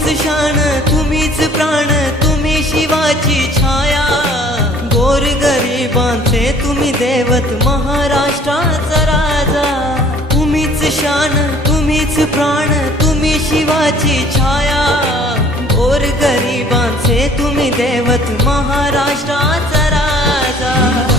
तुम्हीच शान तुम्हीच प्राण तुम्ही शिवाची छाया गोरगरिबांचे तुम्ही दैवत महाराष्ट्राचा राजा तुम्हीच शान तुम्हीच प्राण तुम्ही शिवाची छाया गोरगरिबांचे तुम्ही दैवत महाराष्ट्राचा राजा